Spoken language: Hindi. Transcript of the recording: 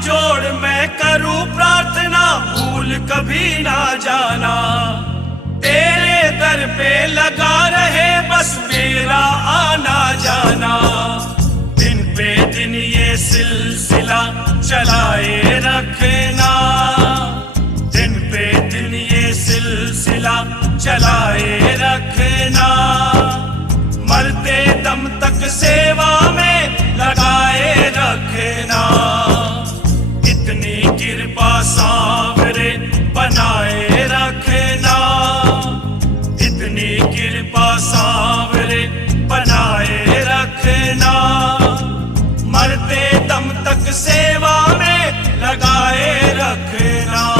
जोड़ मैं करूं प्रार्थना, भूल कभी ना जाना। तेरे दर पे लगा रहे बस मेरा आना जाना। दिन पे दिन ये सिलसिला चलाए रखना, दिन पे दिन ये सिलसिला चलाए रखना। मरते दम तक सेवा में लगाए रखना। इतनी कृपा सांवरे बनाए रखना, इतनी कृपा सांवरे बनाए रखना। मरते दम तक सेवा में लगाए रखना।